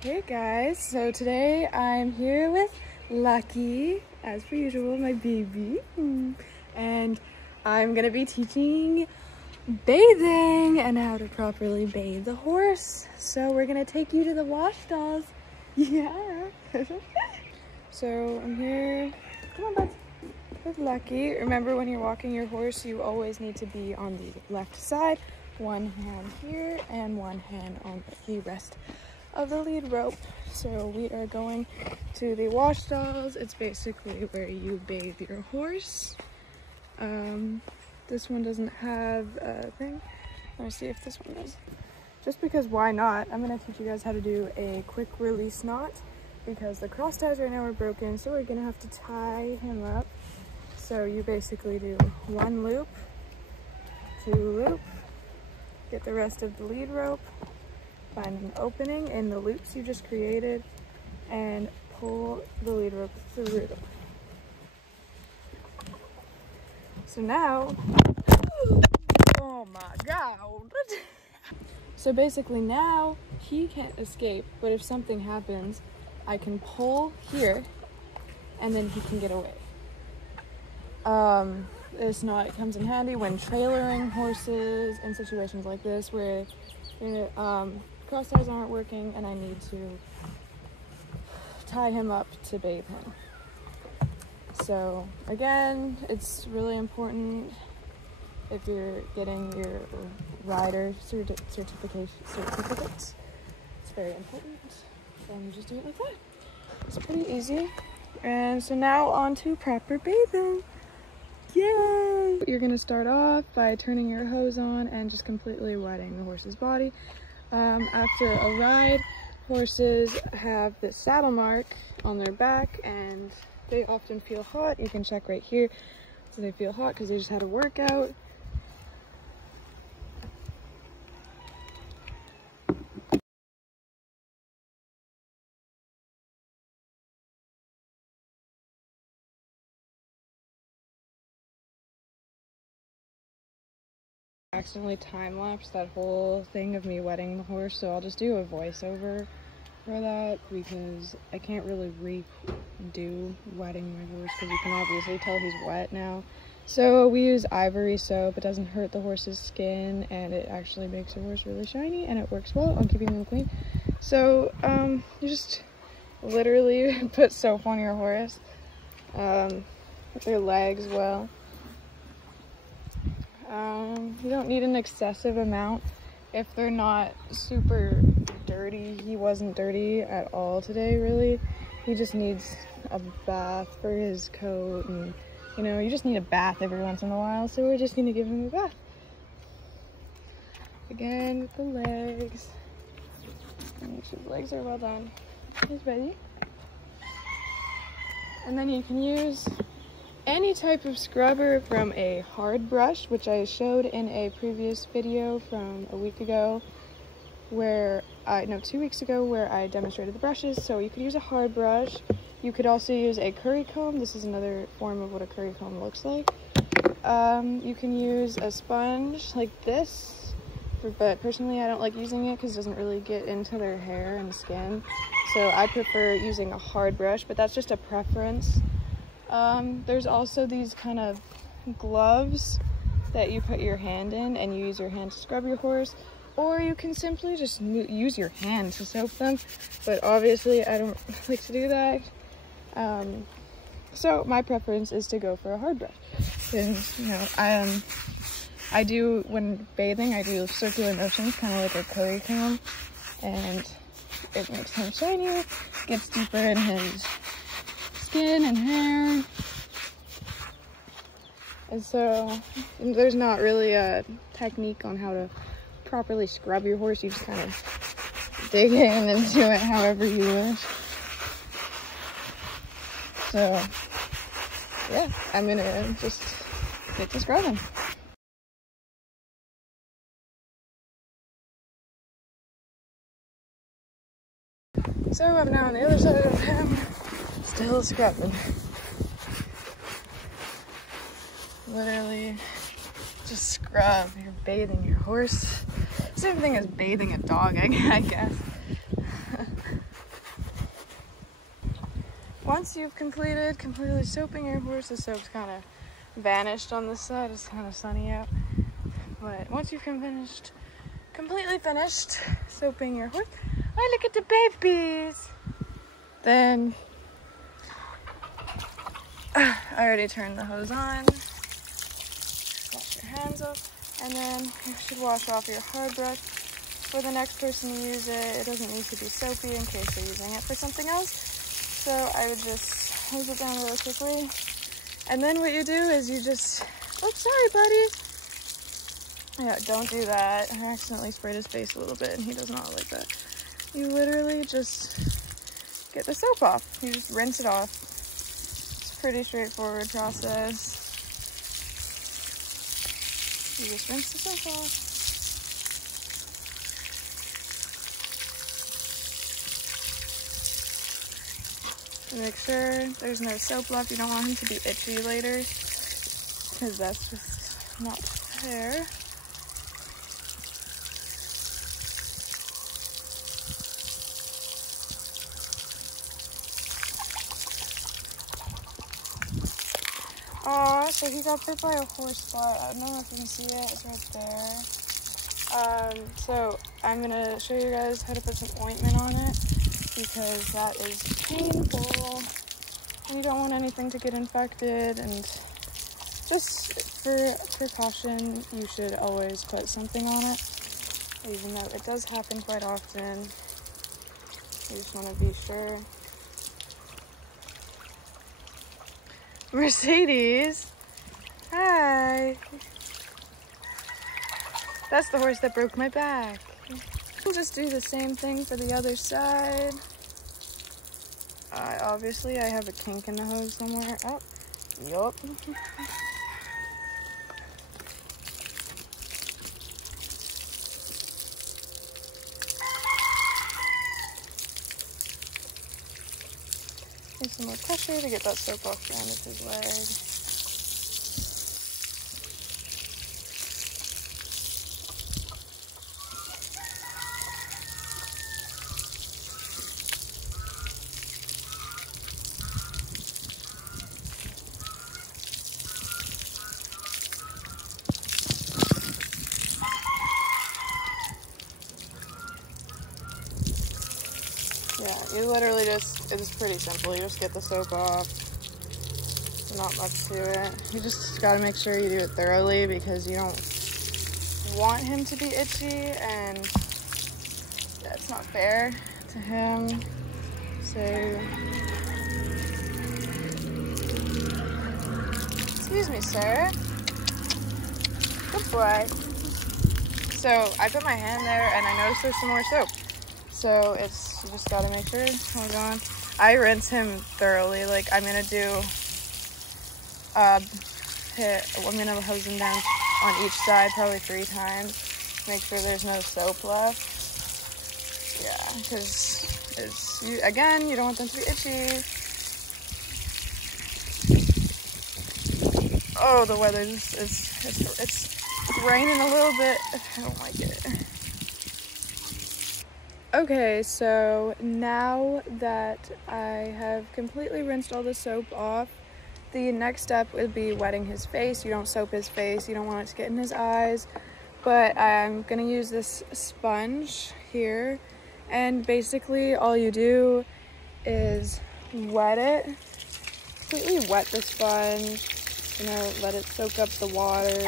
Hey guys, so today I'm here with Lucky, as per usual, my baby, and I'm gonna be teaching bathing and how to properly bathe the horse. So we're gonna take you to the wash stalls. Yeah. So I'm here, come on bud, with Lucky. Remember, when you're walking your horse, you always need to be on the left side, one hand here and one hand on the rest of the lead rope. So we are going to the wash stalls. It's basically where you bathe your horse. This one doesn't have a thing. Let me see if this one does. Just because why not? I'm gonna teach you guys how to do a quick release knot because the cross ties right now are broken, so we're gonna have to tie him up. So you basically do one loop, two loop, get the rest of the lead rope, find an opening in the loops you just created, and pull the lead rope through. So now, oh my god. So basically now he can't escape, but if something happens, I can pull here and then he can get away. It comes in handy when trailering horses in situations like this where cross ties aren't working and I need to tie him up to bathe him. So again, it's really important if you're getting your rider certificates. It's very important. And just do it like that. It's pretty easy. And so now on to proper bathing. Yay! You're gonna start off by turning your hose on and just completely wetting the horse's body. After a ride, horses have this saddle mark on their back and they often feel hot. You can check right here. So they feel hot because they just had a workout. Accidentally time-lapse that whole thing of me wetting the horse, so I'll just do a voiceover for that because I can't really redo wetting my horse because you can obviously tell he's wet now. So we use ivory soap. It doesn't hurt the horse's skin and it actually makes the horse really shiny and it works well on keeping them clean. So you just literally put soap on your horse, their legs well. You don't need an excessive amount if they're not super dirty. He wasn't dirty at all today, really. He just needs a bath for his coat, and you know, you just need a bath every once in a while, so we're just gonna give him a bath. Again with the legs. Make sure the legs are well done. He's ready. And then you can use any type of scrubber from a hard brush, which I showed in a previous video from a week ago, where 2 weeks ago, where I demonstrated the brushes. So you could use a hard brush. You could also use a curry comb. This is another form of what a curry comb looks like. You can use a sponge like this, but personally I don't like using it because it doesn't really get into their hair and skin. So I prefer using a hard brush, but that's just a preference. There's also these kind of gloves that you put your hand in and you use your hand to scrub your horse, or you can simply just use your hand to soap them, but obviously I don't like to do that. So my preference is to go for a hard brush. Because, you know, I do, when bathing, I do circular motions, kind of like a curry comb, and it makes him shinier, gets deeper in his skin and hair. And so there's not really a technique on how to properly scrub your horse. You just kind of dig in and do it however you wish. So yeah, I'm gonna just get to scrubbing. So I'm now on the other side of him, still scrubbing. Literally just scrub. You're bathing your horse. Same thing as bathing a dog, I guess. once you've completely soaping your horse, the soap's kind of vanished on this side. It's kind of sunny out. But once you've completely finished soaping your horse, oh, look at the babies. Then I already turned the hose on. Wash your hands off, and then you should wash off your hard brush. For the next person to use it, it doesn't need to be soapy in case they're using it for something else. So I would just hose it down really quickly. And then what you do is you just, oh, sorry, buddy. Yeah, don't do that. I accidentally sprayed his face a little bit and he does not like that. You literally just get the soap off. You just rinse it off. It's a pretty straightforward process. You just rinse the soap off. Make sure there's no soap left. You don't want him to be itchy later, because that's just not fair. Aw, so he got bit by a horse spot. I don't know if you can see it. It's right there. So I'm gonna show you guys how to put some ointment on it, because that is painful and you don't want anything to get infected, and just for precaution you should always put something on it, even though it does happen quite often. You just want to be sure. Mercedes, hi. That's the horse that broke my back. We'll just do the same thing for the other side. Obviously, I have a kink in the hose somewhere. Oh, yup. Need some more pressure to get that soap off the end of his leg. Yeah, you literally just, it's pretty simple. You just get the soap off. Not much to it. You just gotta make sure you do it thoroughly, because you don't want him to be itchy, and that's not fair to him. So, excuse me, sir. Good boy. So I put my hand there and I noticed there's some more soap. So it's, you just gotta make sure. Hold on. I rinse him thoroughly. Like, I'm gonna do, I'm gonna hose him down on each side probably 3 times. Make sure there's no soap left. Yeah, because it's, again, you don't want them to be itchy. Oh, the weather it's raining a little bit. I don't like it. Okay, so now that I have completely rinsed all the soap off, the next step would be wetting his face. You don't soap his face, you don't want it to get in his eyes, but I'm gonna use this sponge here, and basically all you do is wet it, completely wet the sponge, you know, let it soak up the water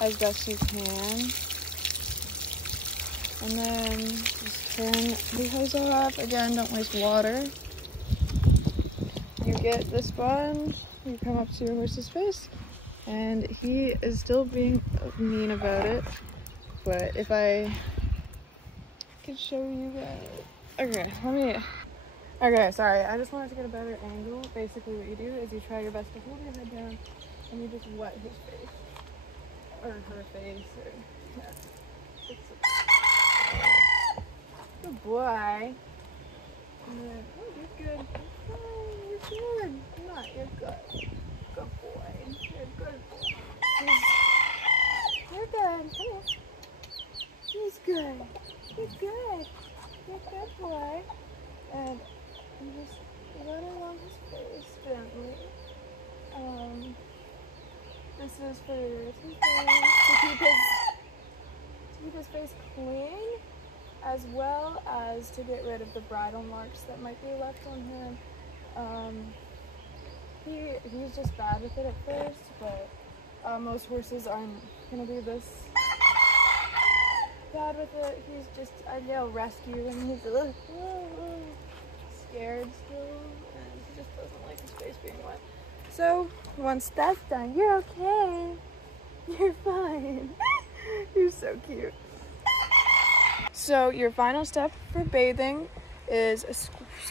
as best you can. And then just turn the hose off. Again, don't waste water. You get the sponge, you come up to your horse's face, and he is still being mean about it. But if I could show you guys. Okay, sorry. I just wanted to get a better angle. Basically what you do is you try your best to hold your head down and you just wet his face. Or her face. Or, yeah. Good boy. And then, oh, you're good. Oh, you're good. Not, you're good. Good boy. You're a good boy. You're good. Come here. He's good. You're good. You're a good boy. And I'm just running on his face gently. This is for to keep his face clean, as well as to get rid of the bridle marks that might be left on him. He's just bad with it at first, but most horses aren't gonna be this bad with it. He's just, I yell rescue and he's a little scared still, and he just doesn't like his face being wet. So once that's done, you're okay. You're fine. You're so cute. So your final step for bathing is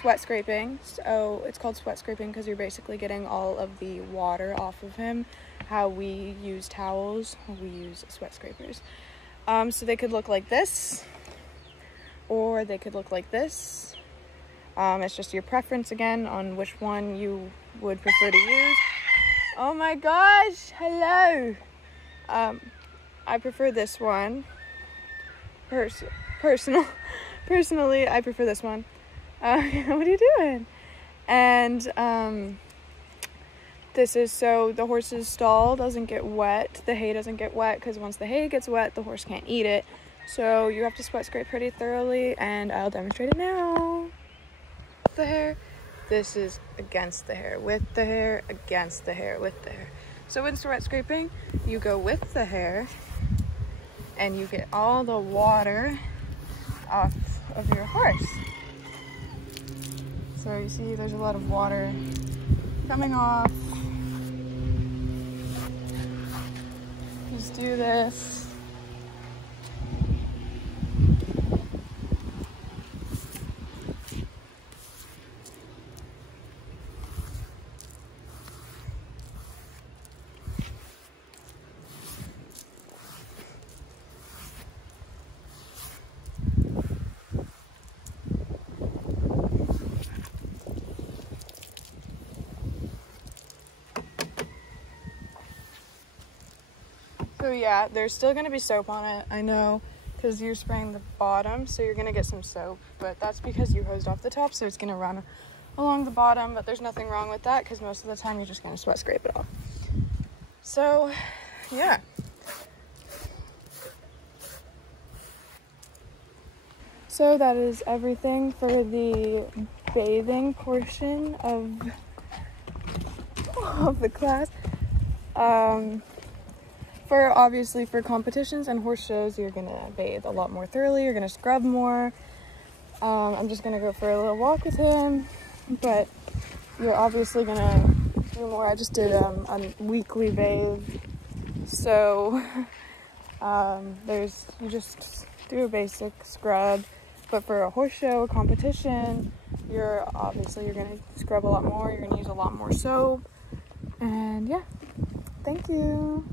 sweat scraping. So it's called sweat scraping because you're basically getting all of the water off of him. How we use towels, we use sweat scrapers. So they could look like this, or they could look like this. It's just your preference again on which one you would prefer to use. Oh my gosh, hello. I prefer this one. Personally, I prefer this one. What are you doing? And this is so the horse's stall doesn't get wet, the hay doesn't get wet, because once the hay gets wet, the horse can't eat it. So you have to sweat scrape pretty thoroughly, and I'll demonstrate it now. The hair, this is against the hair, with the hair, against the hair, with the hair. So in sweat scraping, you go with the hair, and you get all the water off of your horse. So you see there's a lot of water coming off. Just do this. So yeah, there's still gonna be soap on it, I know, because you're spraying the bottom, so you're gonna get some soap, but that's because you hosed off the top, so it's gonna run along the bottom, but there's nothing wrong with that, because most of the time you're just gonna sweat scrape it off. So, yeah. So that is everything for the bathing portion of the class. Obviously for competitions and horse shows, you're gonna bathe a lot more thoroughly, you're gonna scrub more. I'm just gonna go for a little walk with him, but you're obviously gonna do more. I just did a weekly bathe, so you just do a basic scrub, but for a horse show, a competition, you're gonna scrub a lot more, you're gonna use a lot more soap, and yeah, thank you.